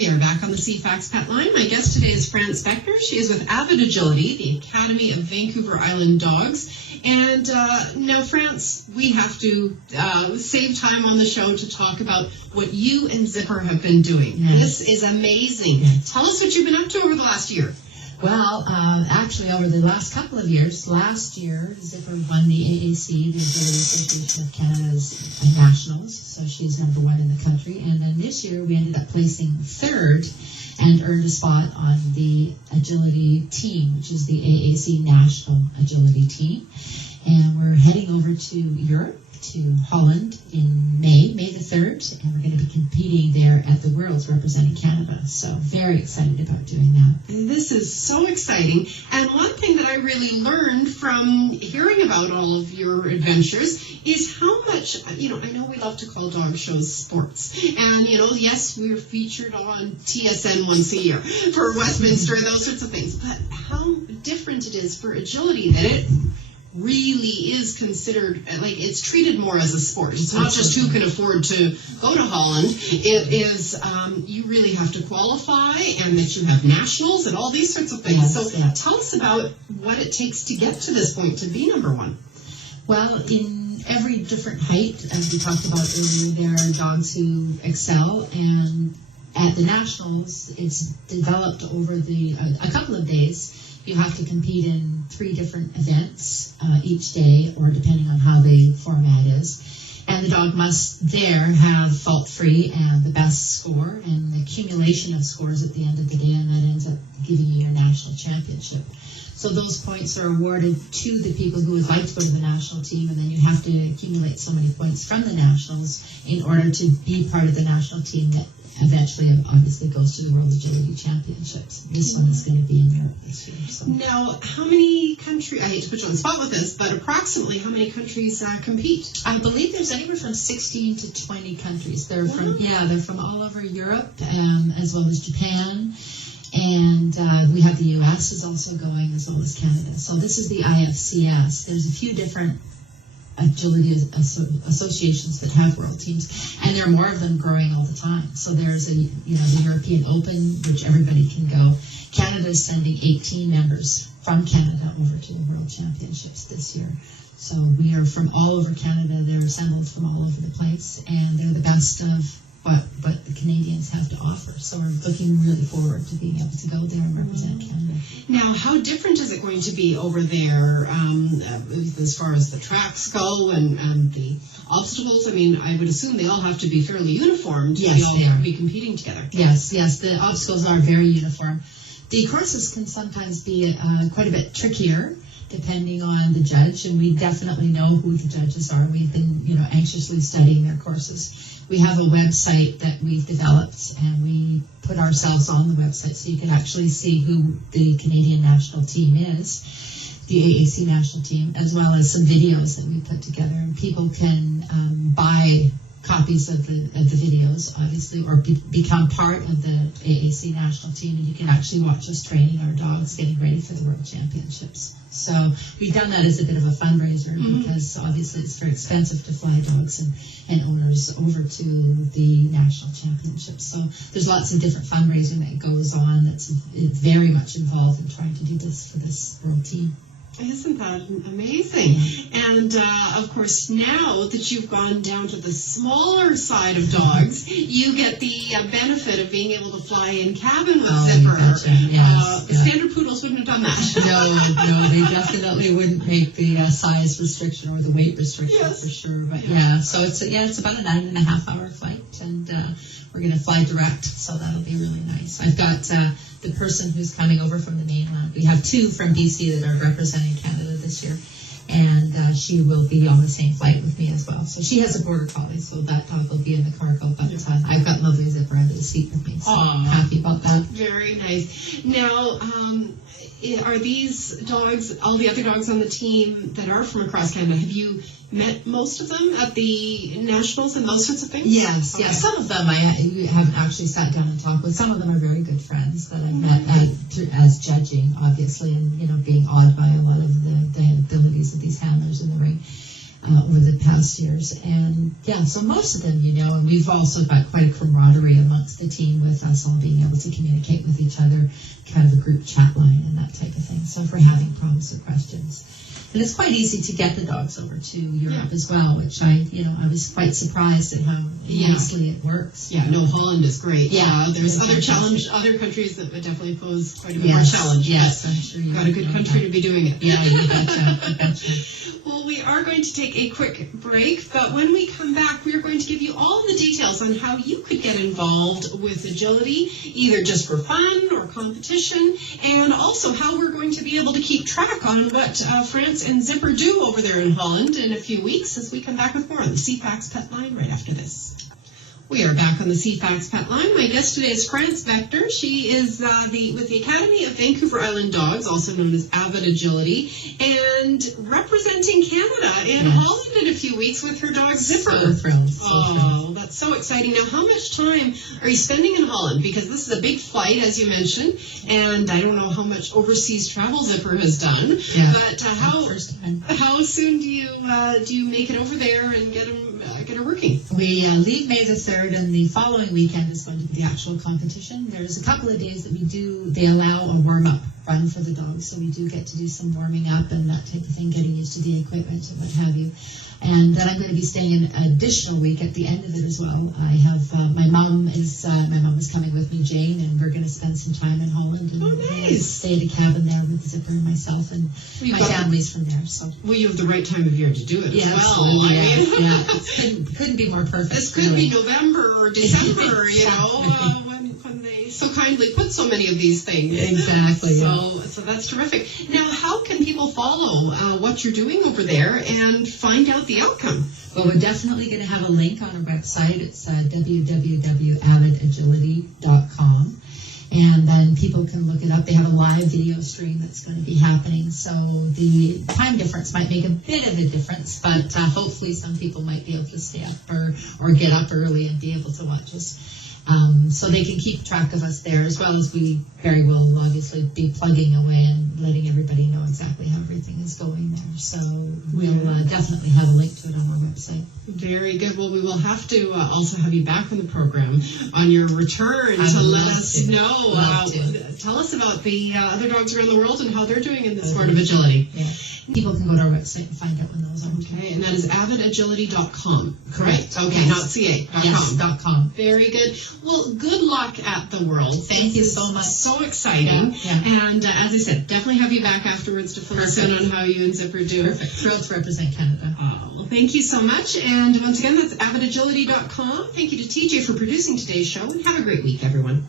We are back on the CFAX pet line. My guest today is France Beckner. She is with Avid Agility, the Academy of Vancouver Island Dogs. And now, France, we have to save time on the show to talk about what you and Zipper have been doing. Yes. This is amazing. Tell us what you've been up to over the last year. Well, actually, over the last couple of years, last year, Zipper won the AAC, the Agility Association of Canada's Nationals, so she's number one in the country. And then this year, we ended up placing third and earned a spot on the agility team, which is the AAC National Agility Team. And we're heading over to Europe, to Holland in May the 3rd, and we're going to be competing there at the Worlds representing Canada. So very excited about doing that. This is so exciting. And one thing that I really learned from hearing about all of your adventures is how much, I know we love to call dog shows sports. And, yes, we're featured on TSN once a year for Westminster and those sorts of things. But how different it is for agility that it really is considered, it's treated more as a sport. It's not just who can afford to go to Holland. It is, you really have to qualify, and that you have nationals and all these sorts of things. Yes, so tell us about what it takes to get to this point to be number one. Well, in every different height, as we talked about earlier, there are dogs who excel, and at the nationals, it's developed over a couple of days. You have to compete in 3 different events each day, or depending on how the format is. And the dog must there have fault-free and the best score, and the accumulation of scores at the end of the day, and that ends up giving you your national championship. So those points are awarded to the people who would like to go to the national team, and then you have to accumulate so many points from the nationals in order to be part of the national team that eventually obviously goes to the World Agility Championships. This one is going to be in Europe this year. So. Now, how many countries, I hate to put you on the spot with this, but approximately how many countries compete? I believe there's anywhere from 16 to 20 countries. They're from all over Europe, as well as Japan. And we have the U.S. is also going, as well as Canada. So this is the IFCS. There's a few different agility associations that have world teams, and there are more of them growing all the time. So there's the European Open, which everybody can go. Canada is sending 18 members from Canada over to the World Championships this year. So we are from all over Canada. They're assembled from all over the place, and they're the best of what the Canadians have to offer. So we're looking really forward to being able to go there and represent Canada. Now, how different is it going to be over there as far as the tracks go and the obstacles? I mean, I would assume they all have to be fairly uniform to be competing together. Yes, the obstacles are very uniform. The courses can sometimes be quite a bit trickier, depending on the judge, and we definitely know who the judges are. We've been, anxiously studying their courses. We have a website that we've developed, and we put ourselves on the website so you can actually see who the Canadian national team is, the AAC national team, as well as some videos that we put together. And people can buy copies of the videos, obviously, or become part of the AAC national team, and you can actually watch us training our dogs, getting ready for the World Championships. So we've done that as a bit of a fundraiser because obviously it's very expensive to fly dogs and owners over to the national championships. So there's lots of different fundraising that goes on that's very much involved in trying to do this for this world team. Isn't that amazing? And, of course, now that you've gone down to the smaller side of dogs, you get the benefit of being able to fly in cabin with Zipper. Standard poodles wouldn't have done that. No, they definitely wouldn't make the size restriction or the weight restriction for sure. But so it's about a 9.5-hour flight, and we're going to fly direct, so that'll be really nice. I've got the person who's coming over from the mainland. We have 2 from BC that are representing Canada this year, and she will be on the same flight with me as well. So she has a border collie, so that dog will be in the cargo, but I've got lovely Zipper under the seat with me, so I'm happy about that. Very nice. Now, are these dogs, all the other dogs on the team that are from across Canada, have you met most of them at the nationals and those sorts of things? Yes. Some of them I haven't actually sat down and talked with. Some of them are very good friends that I've met as judging, obviously, and being awed by a lot of the abilities of these handlers in the ring. over the past years. And yeah, so most of them, and we've also got quite a camaraderie amongst the team with us all being able to communicate with each other, kind of a group chat line and that type of thing. So if we're having problems or questions. And it's quite easy to get the dogs over to Europe as well, which I was quite surprised at how nicely it works. Yeah, no, Holland is great. Yeah, there's other countries that would definitely pose quite a bit more challenge. Yes, I'm sure you've got a good country to be doing it. Yeah, you betcha. Well, we are going to take a quick break, but when we come back, we are going to give you all the details on how you could get involved with agility, either just for fun or competition, and also how we're going to be able to keep track on what France and Zipper do over there in Holland in a few weeks as we come back with more on the CFAX Pet Line right after this. We are back on the CFAX Pet Line. My guest today is France Vector. She is with the Academy of Vancouver Island Dogs, also known as Avid Agility, and representing Canada in Holland in a few weeks with her dog Zipper. So thrilled. That's so exciting. Now, how much time are you spending in Holland? Because this is a big flight, as you mentioned, and I don't know how much overseas travel Zipper has done. Yeah, but how soon do you make it over there and get her working? We leave May the 3rd, and the following weekend is going to be the actual competition. There's a couple of days that they allow a warm-up run for the dogs, so we do get to do some warming up and that type of thing, getting used to the equipment and what have you. And then I'm going to be staying an additional week at the end of it as well. I have my mom is coming with me, Jane, and we're going to spend some time in Holland and stay at a cabin there with Zipper and myself, and my family's from there. So you have the right time of year to do it as well. It couldn't be more perfect. This could be November or December, when they so kindly put so many of these things. Exactly. So that's terrific. Now, how can people follow what you're doing over there and find out the outcome? Well, we're definitely going to have a link on our website. It's www.avidagility.com. And then people can look it up. They have a live video stream that's going to be happening. So the time difference might make a bit of a difference, but hopefully some people might be able to stay up or get up early and be able to watch us. So they can keep track of us there, as well as we very will obviously be plugging away and letting everybody know exactly how everything is going there. So we'll definitely have a link to it on our website. Very good. Well, we will have to also have you back on the program on your return to let us know. Tell us about the other dogs around the world and how they're doing in the sport of agility. Yeah. People can go to our website and find out when those are. Okay, and that is avidagility.com. Correct. Okay, yes. not .ca. Yes, .com. Very good. Well, good luck at the World. Thank you so much. So exciting. Yeah. And as I said, definitely have you back afterwards to fill us in on how you and Zipper do. Perfect. Thrilled to represent Canada. Well, thank you so much. And once again, that's avidagility.com. Thank you to TJ for producing today's show, and have a great week, everyone.